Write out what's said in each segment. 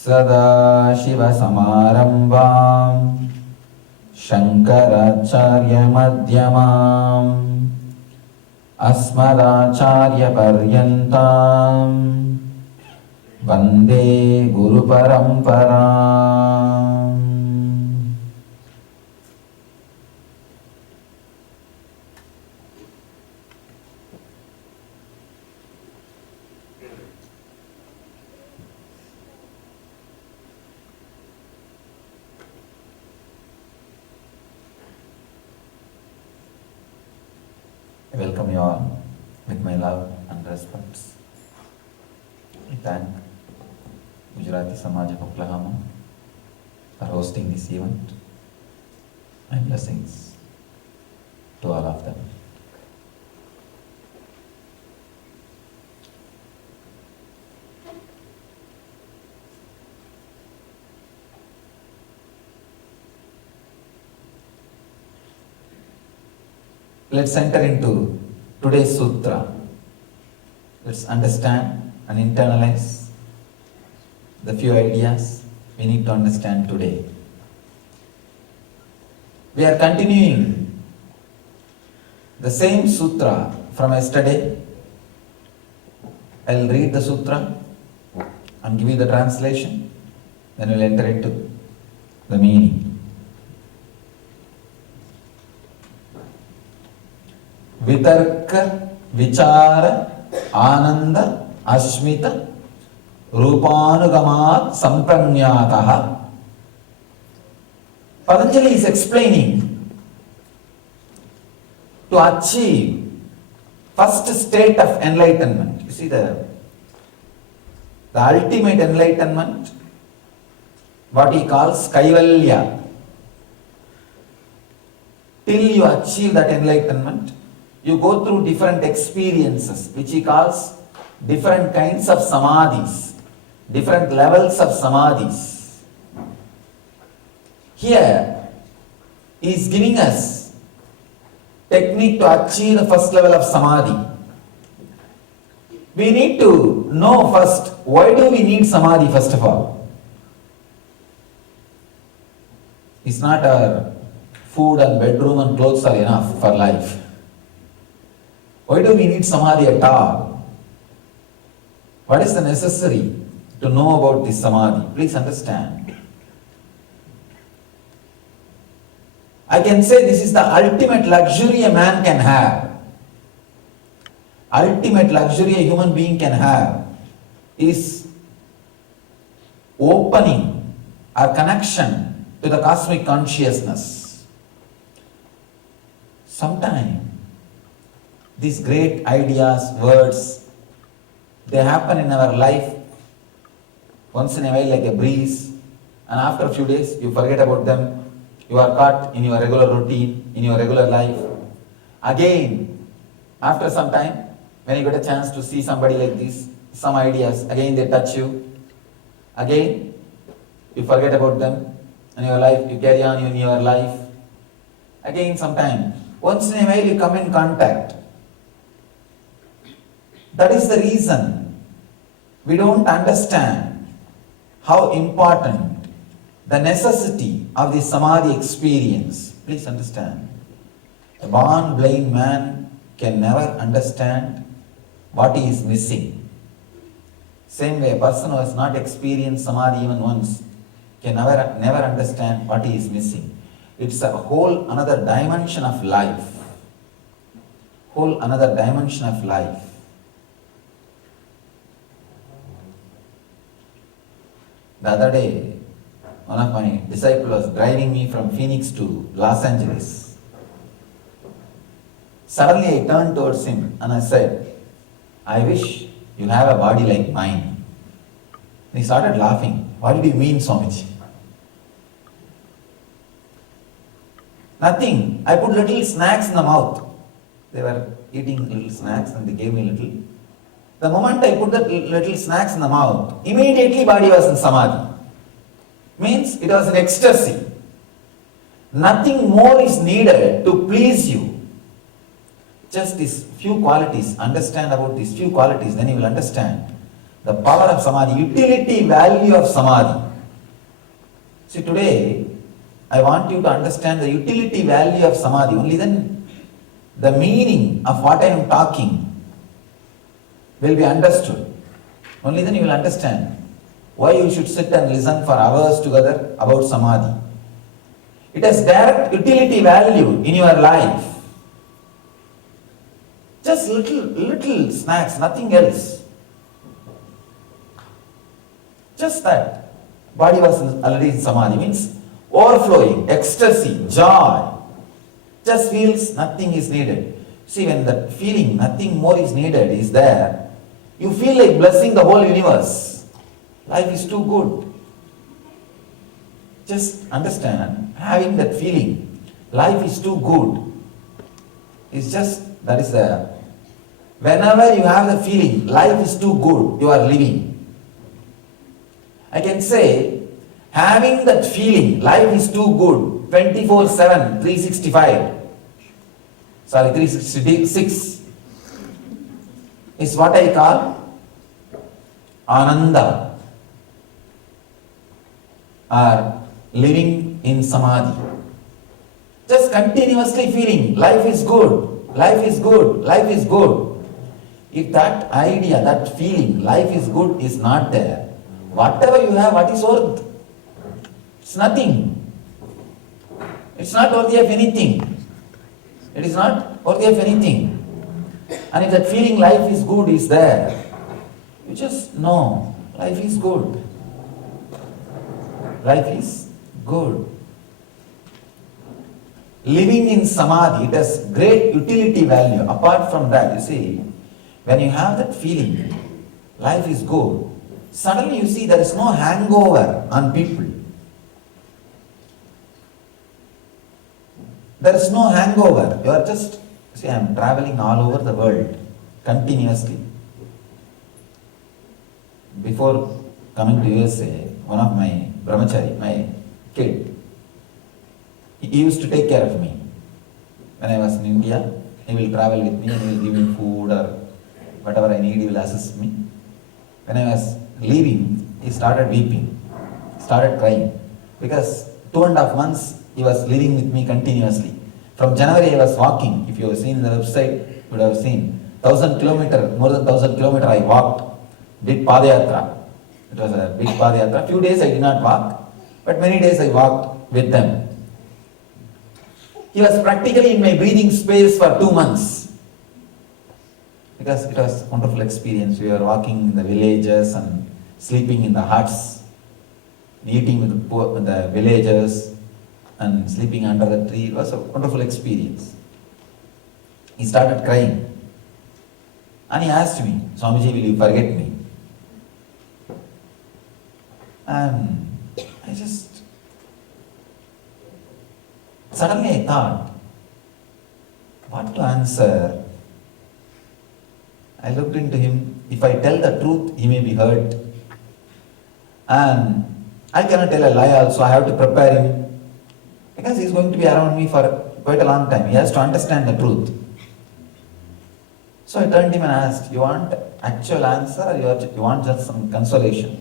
सदाशिवसमारम्भां शङ्कराचार्यमध्यमाम् अस्मदाचार्यपर्यन्तां वन्दे गुरुपरम्पराम्. I welcome you all with my love and respects. I thank Gujarati Samaj of Oklahoma for hosting this event. My blessings to all of them. Let's enter into today's sutra. Let's understand and internalize the few ideas we need to understand today. We are continuing the same sutra from yesterday. I'll read the sutra and give you the translation, then we'll enter into the meaning. वितर्क विचार आनंद Asmit रूपानुगमात् संप्रज्ञातः. Patanjali is explaining to achieve first state of enlightenment. You see the ultimate enlightenment, what he calls Kaivalya. Till you achieve that enlightenment, you go through different experiences, which he calls different kinds of samadhis, different levels of samadhis. Here, he is giving us technique to achieve the first level of samadhi. We need to know first, why do we need samadhi first of all? It's not our food and bedroom and clothes are enough for life. Why do we need samadhi at all? What is the necessary to know about this samadhi? Please understand. I can say this is the ultimate luxury a man can have. Ultimate luxury a human being can have is opening our connection to the cosmic consciousness. Sometimes these great ideas, words, they happen in our life once in a while like a breeze, and after a few days you forget about them. You are caught in your regular routine, in your regular life. Again, after some time, when you get a chance to see somebody like this, some ideas, again they touch you. Again, you forget about them and your life, you carry on in your life. Again, sometime, once in a while you come in contact. That is the reason we don't understand how important the necessity of the samadhi experience. Please understand. A born blind man can never understand what he is missing. Same way, a person who has not experienced samadhi even once can never understand what he is missing. It's a whole another dimension of life. Whole another dimension of life. The other day, one of my disciples was driving me from Phoenix to Los Angeles. Suddenly I turned towards him and I said, I wish you have a body like mine. And he started laughing. What did you mean, Swamiji? Nothing. I put little snacks in the mouth. They were eating little snacks and they gave me little. The moment I put the little snacks in the mouth, immediately body was in samadhi. Means it was an ecstasy. Nothing more is needed to please you. Just these few qualities, understand about these few qualities, then you will understand The power of Samadhi, utility value of Samadhi. See, today, I want you to understand the utility value of Samadhi. Only then the meaning of what I am talking will be understood. Only then you will understand why you should sit and listen for hours together about Samadhi. It has direct utility value in your life. Just little snacks, nothing else. Just that. Body was already in Samadhi, means overflowing, ecstasy, joy. Just feels nothing is needed. See, when that feeling nothing more is needed is there, you feel like blessing the whole universe. Life is too good. Just understand, having that feeling, life is too good. It's just, that is there. Whenever you have the feeling, life is too good, you are living. I can say, having that feeling, life is too good, 24/7, 365. Sorry, 366 is what I call Ananda, or living in Samadhi. Just continuously feeling life is good, life is good, life is good. If that idea, that feeling, life is good is not there, whatever you have, what is worth? It's nothing. It's not worthy of anything. It is not worthy of anything. And if that feeling life is good is there, you just know life is good. Life is good. Living in Samadhi, it has great utility value. Apart from that, you see, when you have that feeling, life is good, suddenly you see there is no hangover on people. There is no hangover. You are just, see, I am traveling all over the world continuously. Before coming to USA, one of my brahmachari, my kid, he used to take care of me. When I was in India, he will travel with me and he will give me food or whatever I need, he will assist me. When I was leaving, he started weeping, started crying, because 2.5 months he was living with me continuously. From January I was walking. If you have seen the website, you would have seen 1,000 kilometers, more than 1,000 kilometers I walked, did Padayatra. It was a big Padayatra. Few days I did not walk, but many days I walked with them. He was practically in my breathing space for 2 months. Because it was a wonderful experience. We were walking in the villages and sleeping in the huts, eating with the villagers and sleeping under the tree. It was a wonderful experience. He started crying. And he asked me, Swamiji, will you forget me? And I just, suddenly I thought, what to answer? I looked into him. If I tell the truth, he may be hurt. And I cannot tell a lie also. I have to prepare him. Because he is going to be around me for quite a long time. He has to understand the truth. So I turned to him and asked, you want actual answer or you want just some consolation?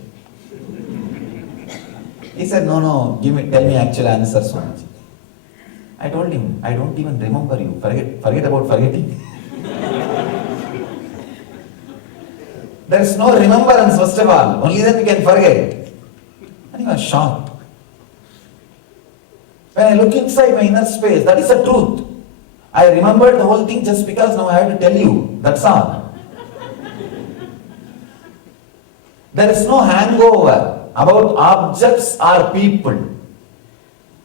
He said, no, tell me actual answer, Swamiji. I told him, I don't even remember you. Forget about forgetting. There is no remembrance, first of all. Only then we can forget. And he was shocked. When I look inside my inner space, that is the truth. I remembered the whole thing just because now I have to tell you. That's all. There is no hangover about objects or people.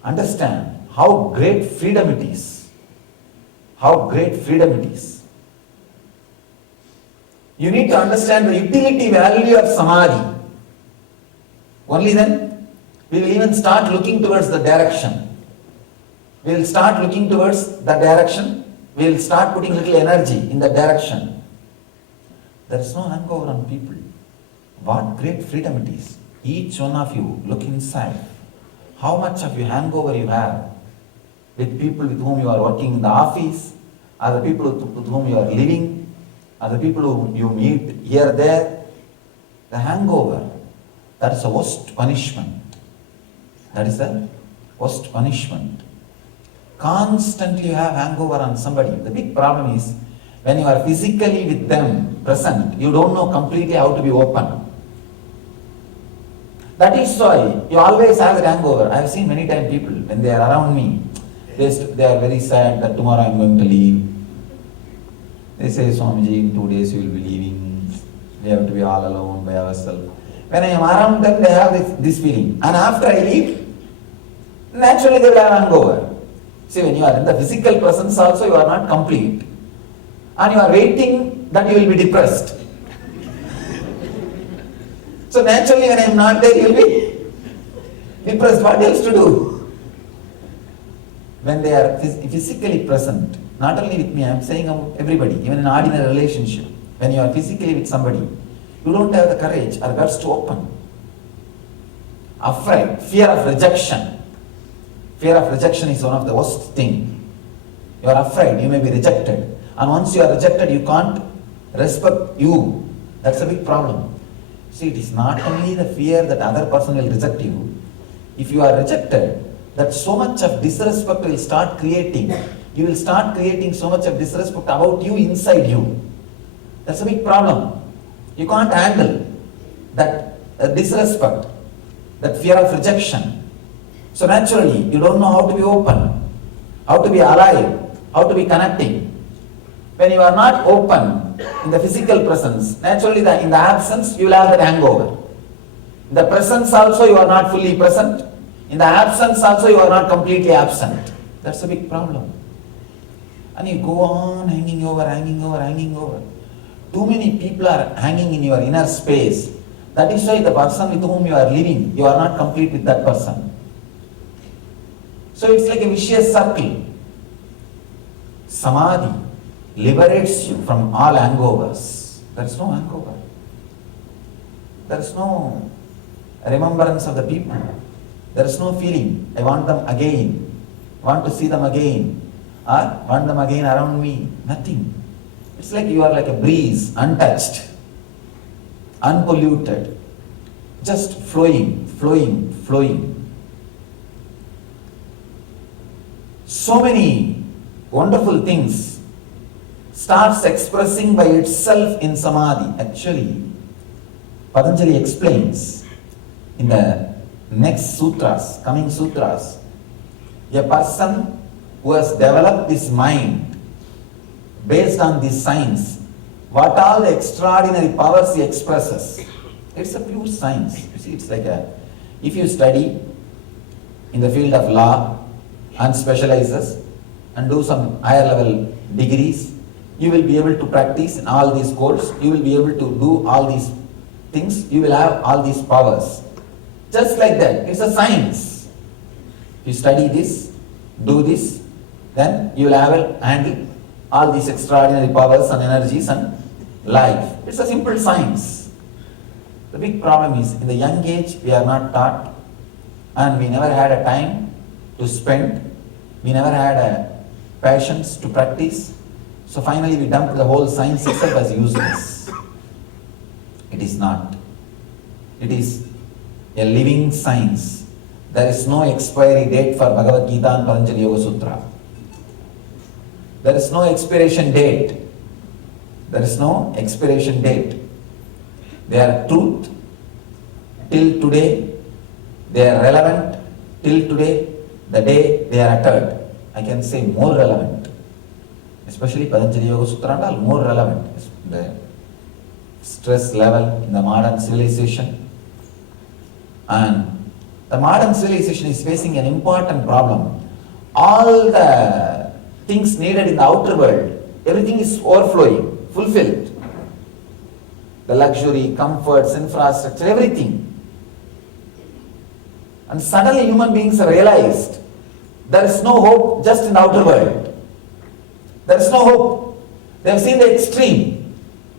Understand how great freedom it is. How great freedom it is. You need to understand the utility value of Samadhi. Only then we will even start looking towards the direction. We will start looking towards the direction. We will start putting little energy in the direction. There is no hangover on people. What great freedom it is. Each one of you look inside. How much of your hangover you have with people with whom you are working in the office, or the people with whom you are living, or the people whom you meet here, there The hangover, that is the worst punishment. That is the worst punishment. Constantly you have hangover on somebody. The big problem is, when you are physically with them present, you don't know completely how to be open. That is why you always have that hangover. I have seen many times people, when they are around me, they are very sad that tomorrow I am going to leave. They say, Swamiji, in 2 days you will be leaving. We have to be all alone by ourselves. When I am around them, they have this feeling. And after I leave, naturally they will have hangover. See, when you are in the physical presence also, you are not complete. And you are waiting that you will be depressed. So naturally when I am not there, you will be depressed. What else to do? When they are physically present, not only with me, I am saying of everybody, even in ordinary relationship, when you are physically with somebody, you don't have the courage or guts to open. Afraid, fear of rejection. Fear of rejection is one of the worst things. You are afraid, you may be rejected. And once you are rejected, you can't respect you. That's a big problem. See, it is not only the fear that other person will reject you. If you are rejected, that so much of disrespect will start creating. You will start creating so much of disrespect about you inside you. That's a big problem. You can't handle that disrespect, that fear of rejection. So naturally, you don't know how to be open, how to be alive, how to be connecting. When you are not open in the physical presence, naturally in the absence, you will have that hangover. In the presence also, you are not fully present. In the absence also, you are not completely absent. That's a big problem. And you go on hanging over, hanging over, hanging over. Too many people are hanging in your inner space. That is why the person with whom you are living, you are not complete with that person. So it's like a vicious circle. Samadhi liberates you from all hangovers. There is no hangover. There is no remembrance of the people. There is no feeling, I want them again, want to see them again, or want them again around me. Nothing. It's like you are like a breeze, untouched, unpolluted, just flowing, flowing, flowing. So many wonderful things starts expressing by itself in Samadhi. Actually, Patanjali explains in the next sutras, coming sutras, a person who has developed this mind based on this science, what all the extraordinary powers he expresses. It's a pure science. You see, it's like if you study in the field of law and specializes and do some higher level degrees, you will be able to practice in all these courses, you will be able to do all these things, you will have all these powers. Just like that, it's a science. You study this, do this, then you will handle all these extraordinary powers and energies and life. It's a simple science. The big problem is, in the young age, we are not taught, and we never had a time to spend, we never had a passions to practice. So finally we dumped the whole science itself as useless. It is not. It is a living science. There is no expiry date for Bhagavad Gita and Patanjali Yoga Sutra. There is no expiration date. There is no expiration date. They are truth till today. They are relevant till today, the day they are uttered. I can say more relevant. Especially Patanjali Yoga Sutra and all, more relevant. The stress level in the modern civilization. And the modern civilization is facing an important problem. All the things needed in the outer world, everything is overflowing, fulfilled. The luxury, comforts, infrastructure, everything. And suddenly human beings realized there is no hope just in the outer world. There is no hope. They have seen the extreme.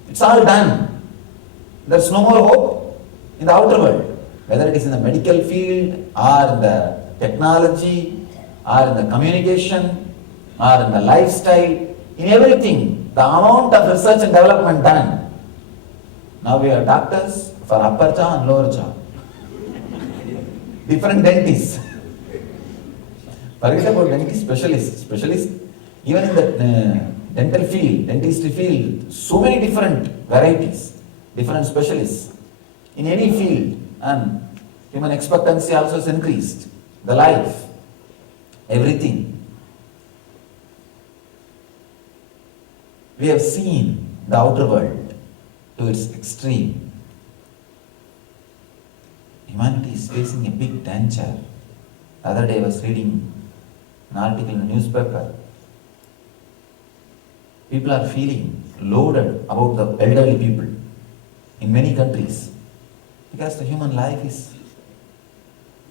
It's all done. There is no more hope in the outer world. Whether it is in the medical field, or in the technology, or in the communication, or in the lifestyle, in everything, the amount of research and development done, Now we have doctors for upper jaw and lower jaw. Different dentists. Forget about dentist specialists. Even in the dental field, dentistry field, so many different varieties, different specialists. In any field, and human expectancy also has increased. The life, everything. We have seen the outer world to its extreme. Humanity is facing a big danger. The other day I was reading an article in the newspaper. People are feeling loaded about the elderly people in many countries because the human life is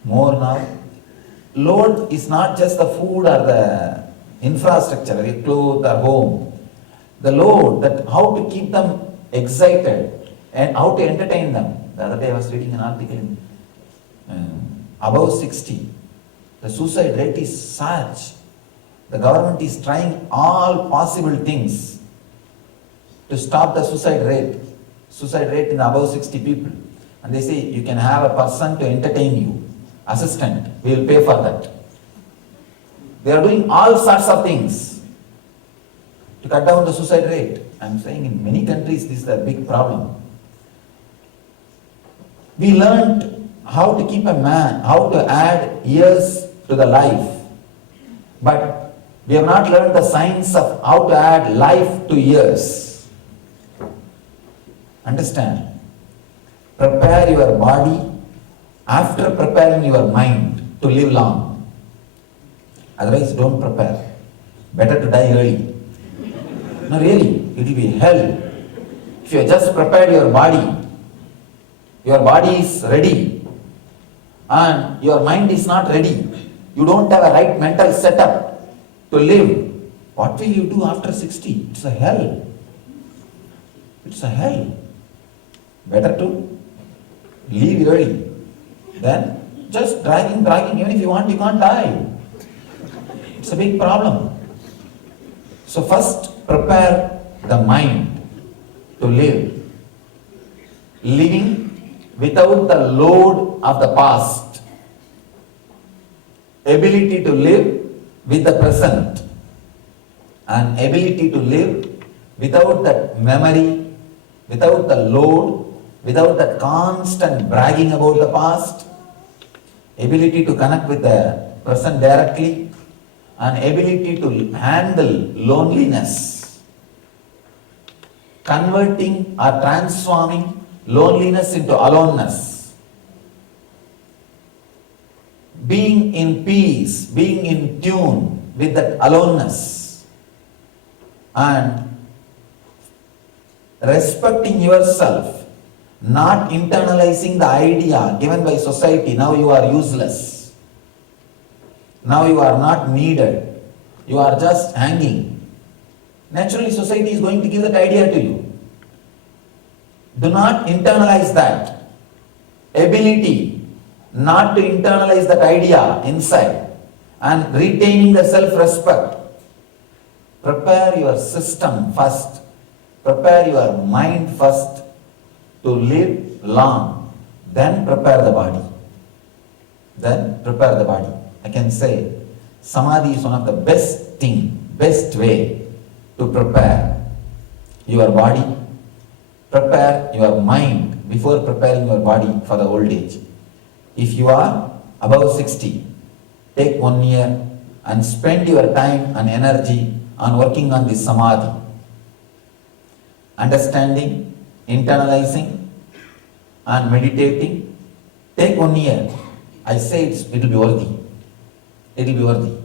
more now. Load is not just the food or the infrastructure, the clothes or home. The load, that how to keep them excited and how to entertain them. The other day I was reading an article in above 60. The suicide rate is such. The government is trying all possible things to stop the suicide rate. Suicide rate in above 60 people. And they say you can have a person to entertain you. Assistant, we will pay for that. They are doing all sorts of things to cut down the suicide rate. I am saying in many countries this is a big problem. We learned how to keep a man, how to add years to the life. But we have not learned the science of how to add life to years. Understand? Prepare your body after preparing your mind to live long. Otherwise, don't prepare. Better to die early. No, really, it will be hell. If you have just prepared your body is ready, and your mind is not ready, you don't have a right mental setup to live, what will you do after 60? It's a hell. It's a hell. Better to leave early than just dragging. Even if you want, you can't die. It's a big problem. So first, prepare the mind to live. Living without the load of the past. Ability to live with the present. And ability to live without that memory, without the load, without that constant bragging about the past. Ability to connect with the present directly. And ability to handle loneliness. Converting or transforming loneliness into aloneness. Being in peace, being in tune with that aloneness. And respecting yourself, not internalizing the idea given by society, now you are useless. Now you are not needed. You are just hanging. Naturally, society is going to give that idea to you. Do not internalize that. Ability not to internalize that idea inside and retaining the self-respect. Prepare your system first. Prepare your mind first to live long. Then prepare the body. Then prepare the body. I can say Samadhi is one of the best way to prepare your body, prepare your mind before preparing your body for the old age. If you are above 60, take 1 year and spend your time and energy on working on this Samadhi. Understanding, internalizing and meditating. Take 1 year. I say it will be worthy. It will be worthy.